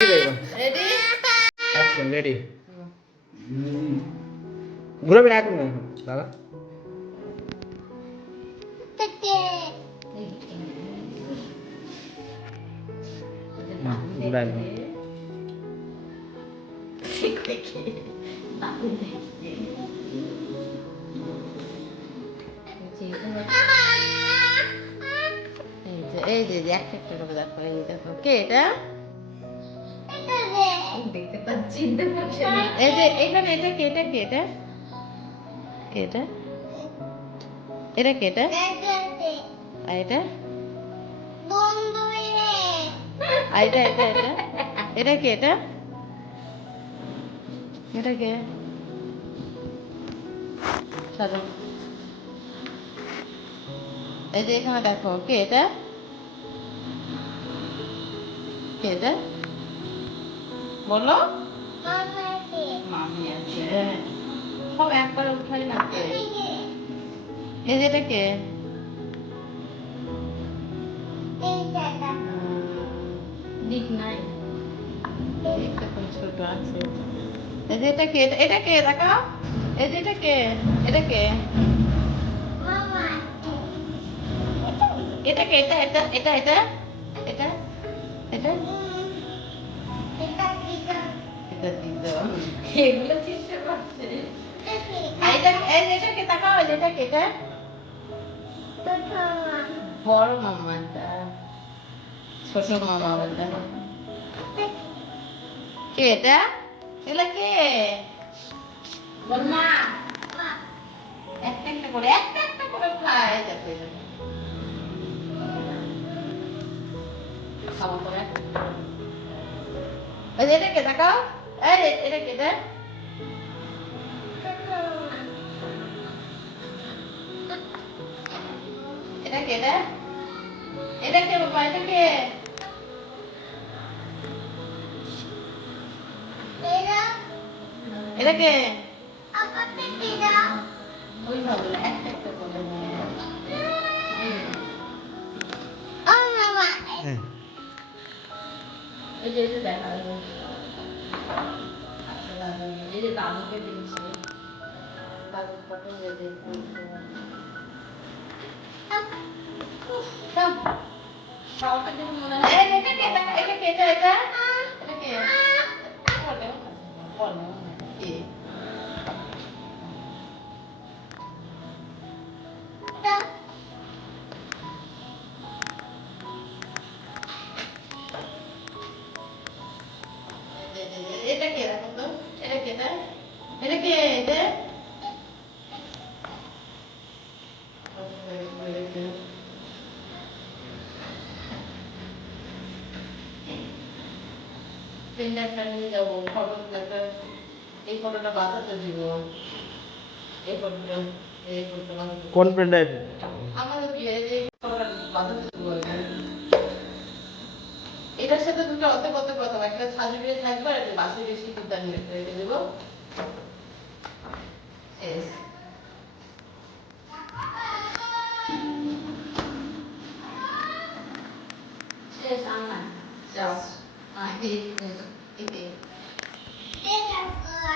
Ready action ready ঘুরাবি না এখন না এখন বাবা ঘুরাই না এই যে একটা একটা করে দেখো এই দেখো কে এটা দেখতে পাচ্ছি চিনতে পারছি না। এই যে এখানে এটা কে এটা কে এটা কে এটা এটা কে এটা আর এটা আর এটা এটা এটা এটা কে এটা এটা কে সাজো এই যে এখানে দেখো কে এটা কে এটা বলো মামি আছে সব একবারে উঠাই না কে এই যে এটা কে দিক নাই। একটা কোন ছোট আছে এই যে এটা কে এটা কে দেখাও এই যে এটা কে এটা কে এটা কে এটা এটা এটা এটা এটা এটা এটা দিদো এগুলো চিনতে পারছে। আর এটা এই যে এটা কে তাকাও এই যে এটা কে এটা বড় মামাটা ছোট মামা বলতে কে এটা এগুলা কে বল মা। একটা একটা করে খায় দেখো এই দেখো। খাওয়া পরে এই যে এটা কে তাকাও এই যে এটা কে এটা এটা কে এটা এটা কে বাবা এটা কে এটা কে ওই ভাবে একটা একটা করে নিয়ে এই যে এটা দেখা যাবে। এই যে দাদুকে দিয়েছে। দাদুর পাশে যে দেখুন সবাইকে দেখে মনে এই হয় এটা কে এটা কে এটা এটা এটা কে বলো বলো কে এটা কে দেখো তো এটা কে এটা এটা কে এটা প্রিন্টারটা নিয়ে যাবো ফটো একটা এই ফটোটা বাঁচাতে দিব এই ফটোটা বাঁচাতে কোন পেন ড্রাইভ আমাদের বিয়ে এই ফটোটা বাঁচাতে দিব এটার সাথে দুটো অতে কত কথা একটা সাজুগুলো থাকবে আর একটা বাসে বেশি কিনতে নিয়ে রেখে দেবো শেষ